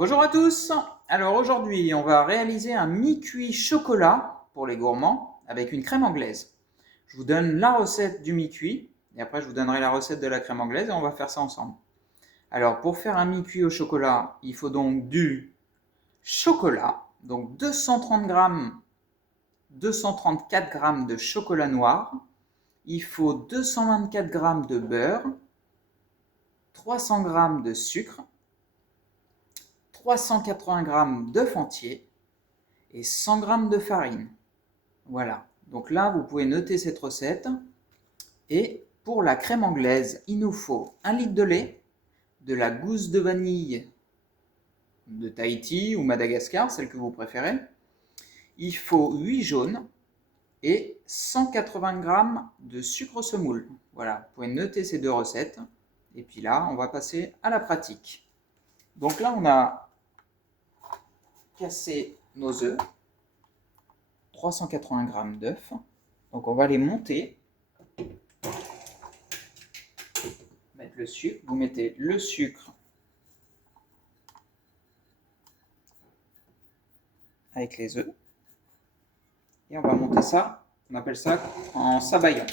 Bonjour à tous. Alors aujourd'hui, on va réaliser un mi-cuit chocolat pour les gourmands avec une crème anglaise. Je vous donne la recette du mi-cuit et après je vous donnerai la recette de la crème anglaise et on va faire ça ensemble. Alors pour faire un mi-cuit au chocolat, il faut donc du chocolat, donc 234 g de chocolat noir. Il faut 224 g de beurre, 300 g de sucre, 380 g d'œufs entiers et 100 g de farine. Voilà, donc là vous pouvez noter cette recette. Et pour la crème anglaise, il nous faut 1 litre de lait, de la gousse de vanille de Tahiti ou Madagascar, celle que vous préférez. Il faut 8 jaunes et 180 g de sucre semoule. Voilà, vous pouvez noter ces deux recettes. Et puis là, on va passer à la pratique. Donc là, on a cassé nos œufs, 380 g d'œufs. Donc on va les monter. Mettre le sucre. Vous mettez le sucre avec les œufs. Et on va monter ça, on appelle ça en sabayon.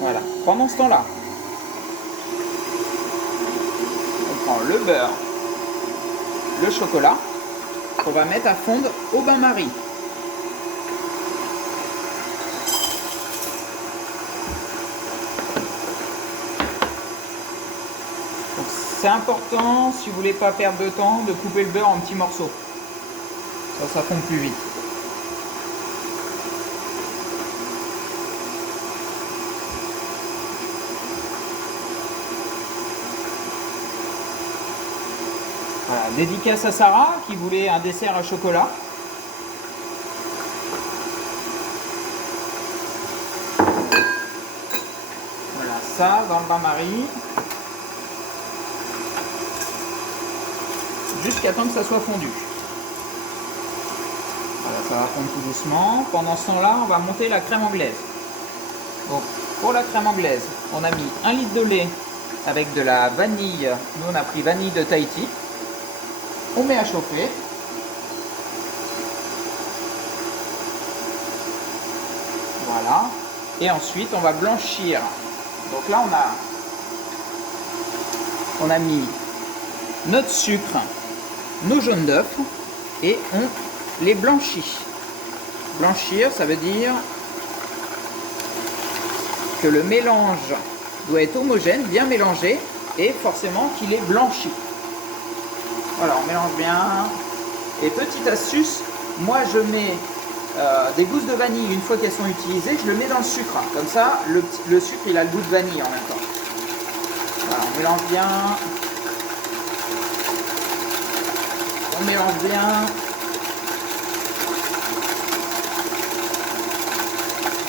Voilà. Pendant ce temps-là, on prend le beurre, le chocolat, qu'on va mettre à fondre au bain-marie. C'est important, si vous voulez pas perdre de temps, de couper le beurre en petits morceaux. Ça fond plus vite. Voilà, dédicace à Sarah qui voulait un dessert à chocolat. Voilà, ça dans le bain-marie. Jusqu'à temps que ça soit fondu. Voilà, ça va fondre tout doucement. Pendant ce temps-là, on va monter la crème anglaise. Donc, pour la crème anglaise, on a mis 1 litre de lait avec de la vanille. Nous, on a pris vanille de Tahiti. On met à chauffer. Voilà. Et ensuite, on va blanchir. Donc là, on a mis notre sucre, nos jaunes d'œufs et on les blanchit. Blanchir, ça veut dire que le mélange doit être homogène, bien mélangé et forcément qu'il est blanchi. Voilà, on mélange bien. Et petite astuce, moi je mets des gousses de vanille une fois qu'elles sont utilisées, je le mets dans le sucre. Comme ça, le sucre il a le goût de vanille en même temps. Voilà, on mélange bien. On mélange bien.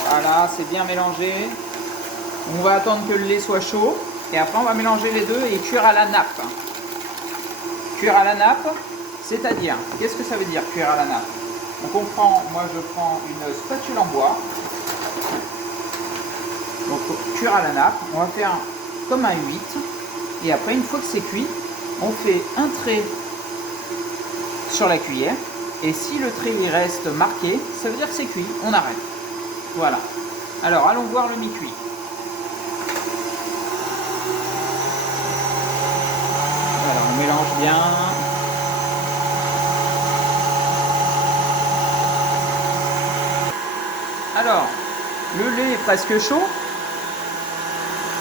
Voilà, c'est bien mélangé. On va attendre que le lait soit chaud. Et après, on va mélanger les deux et cuire à la nappe. Cuire à la nappe, c'est-à-dire, qu'est-ce que ça veut dire cuire à la nappe? Donc on prend, moi je prends une spatule en bois. Donc cuire à la nappe, on va faire comme un 8. Et après, une fois que c'est cuit, on fait un trait sur la cuillère. Et si le trait il reste marqué, ça veut dire que c'est cuit, on arrête. Voilà. Alors, allons voir le mi-cuit. Alors, on mélange bien. Alors, le lait est presque chaud.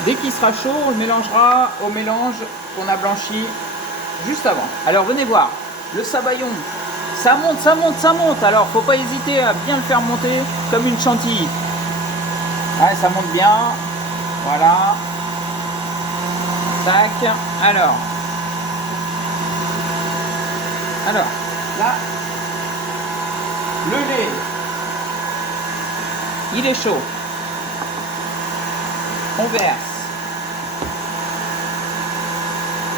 Dès qu'il sera chaud, on le mélangera au mélange qu'on a blanchi juste avant. Alors, venez voir. Le sabayon, ça monte, ça monte, ça monte. Alors, faut pas hésiter à bien le faire monter comme une chantilly. Ouais, ça monte bien. Voilà. Tac. Alors, là, le lait, il est chaud. On verse.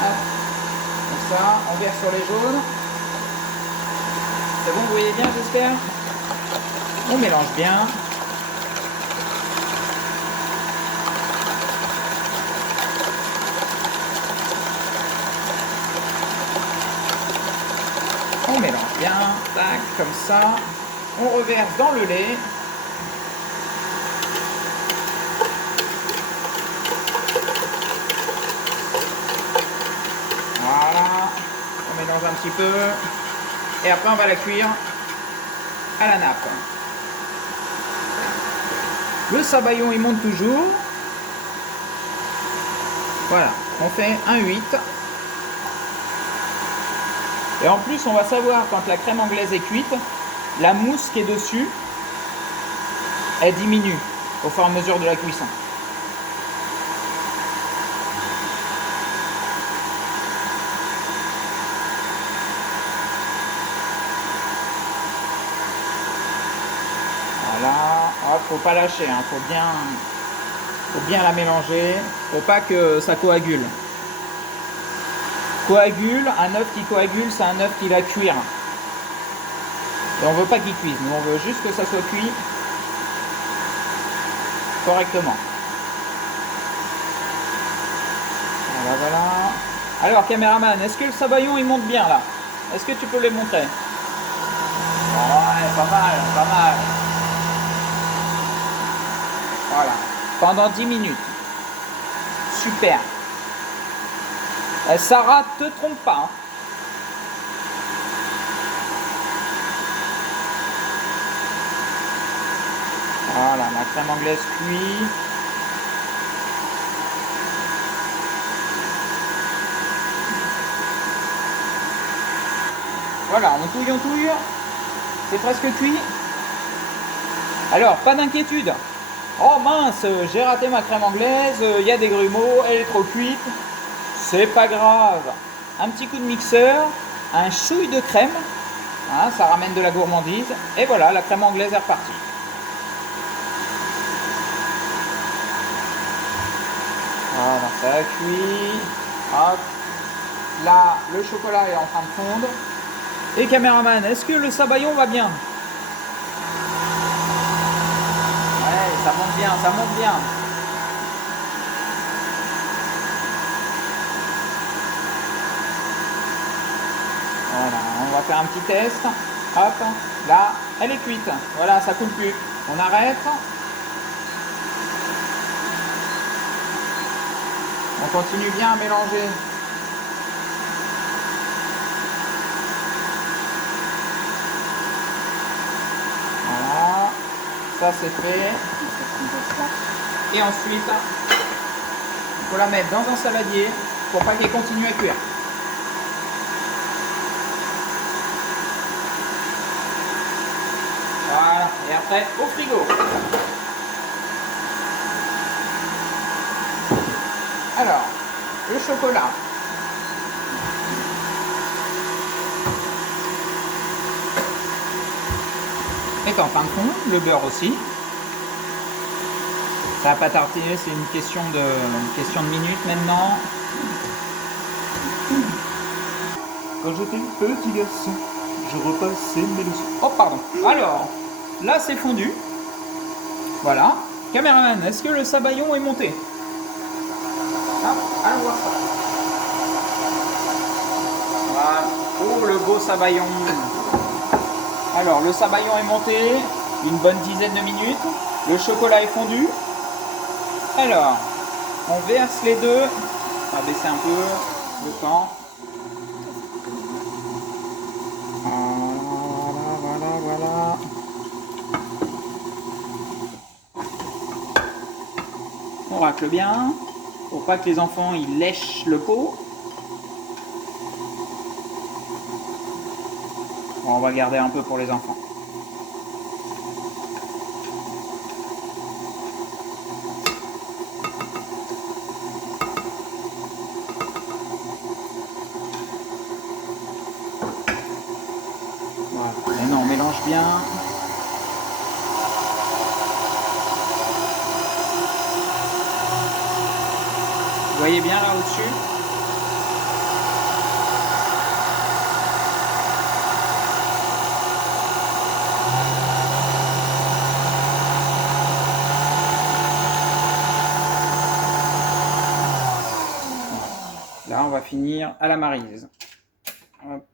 Hop. Comme ça, on verse sur les jaunes. C'est bon, vous voyez bien, j'espère. On mélange bien. bien, tac, comme ça. On reverse dans le lait. Voilà, on mélange un petit peu. Et après, on va la cuire à la nappe. Le sabayon, il monte toujours. Voilà, on fait un 8. Et en plus, on va savoir quand la crème anglaise est cuite, la mousse qui est dessus, elle diminue au fur et à mesure de la cuisson. Voilà, hop, faut pas lâcher, hein, faut bien la mélanger, faut pas que ça coagule. Coagule, un œuf qui coagule, c'est un œuf qui va cuire. Et on veut pas qu'il cuise, nous on veut juste que ça soit cuit correctement. Voilà, voilà. Alors caméraman, est-ce que le sabayon il monte bien là? Est-ce que tu peux les montrer? Ouais, pas mal, pas mal. Voilà, pendant 10 minutes. Super. Sarah, te trompe pas. Hein. Voilà, la crème anglaise cuit. Voilà, on touille. C'est presque cuit. Alors, pas d'inquiétude. Oh mince, j'ai raté ma crème anglaise, il y a des grumeaux, elle est trop cuite. C'est pas grave. Un petit coup de mixeur, un chouille de crème, hein, ça ramène de la gourmandise. Et voilà, la crème anglaise est repartie. Voilà, ça a cuit. Hop. Là, le chocolat est en train de fondre. Et caméraman, est-ce que le sabayon va bien? Ouais, ça monte bien, ça monte bien. Voilà, on va faire un petit test. Hop, là, elle est cuite. Voilà, ça coule plus. On arrête. On continue bien à mélanger. Voilà, ça c'est fait. Et ensuite, il faut la mettre dans un saladier pour pas qu'elle continue à cuire. Voilà, et après au frigo. Alors, le chocolat. Est en fin de fond, le beurre aussi. Ça va pas tarder, c'est une question de minutes maintenant. Quand j'étais petit garçon, je repassais mes leçons. Oh pardon. Alors, là c'est fondu. Voilà. Caméraman, est-ce que le sabayon est monté? Ah, allons voir ça. Voilà. Oh le beau sabayon. Alors le sabayon est monté, une bonne dizaine de minutes. Le chocolat est fondu. Alors, on verse les deux. On va baisser un peu le temps. Voilà. On racle bien, pour pas que les enfants ils lèchent le pot. Bon, on va garder un peu pour les enfants. Voilà. Maintenant on mélange bien. Vous voyez bien là au-dessus? Là on va finir à la maryse. Hop.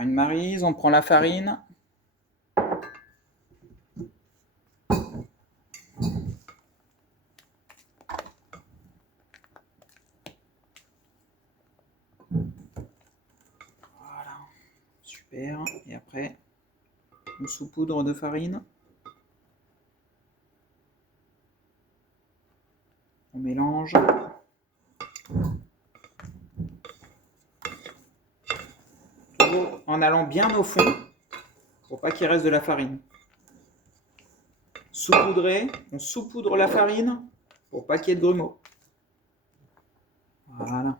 prend une maryse, on prend la farine. Voilà, super. Et après, on saupoudre de farine. On mélange. Toujours en allant bien au fond pour pas qu'il reste de la farine. Saupoudrer, on saupoudre la farine pour pas qu'il y ait de grumeaux. Voilà.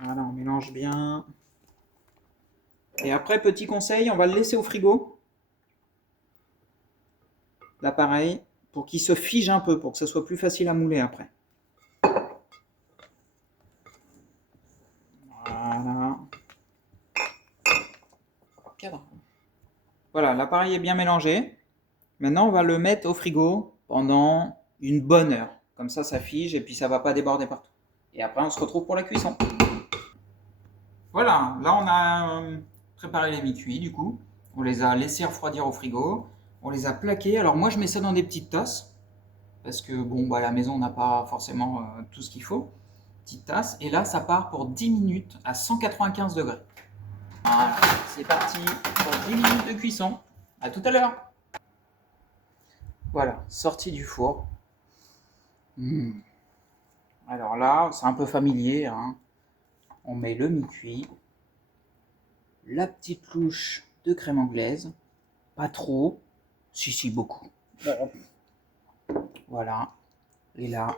Voilà, on mélange bien. Et après, petit conseil, on va le laisser au frigo. Là, pareil, pour qu'il se fige un peu, pour que ça soit plus facile à mouler après. Voilà. Cadre. Voilà, l'appareil est bien mélangé. Maintenant, on va le mettre au frigo pendant une bonne heure. Comme ça fige et puis ça ne va pas déborder partout. Et après, on se retrouve pour la cuisson. Voilà, là on a préparé les mi-cuits du coup. On les a laissés refroidir au frigo. On les a plaqués. Alors moi je mets ça dans des petites tasses. Parce que bon, bah, à la maison on n'a pas forcément tout ce qu'il faut. Petite tasse. Et là ça part pour 10 minutes à 195 degrés. Voilà, c'est parti pour 10 minutes de cuisson. À tout à l'heure. Voilà, sorti du four. Alors là, c'est un peu familier, hein. On met le mi-cuit, la petite louche de crème anglaise, pas trop, si beaucoup. Voilà, et là,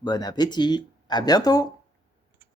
bon appétit, à bientôt!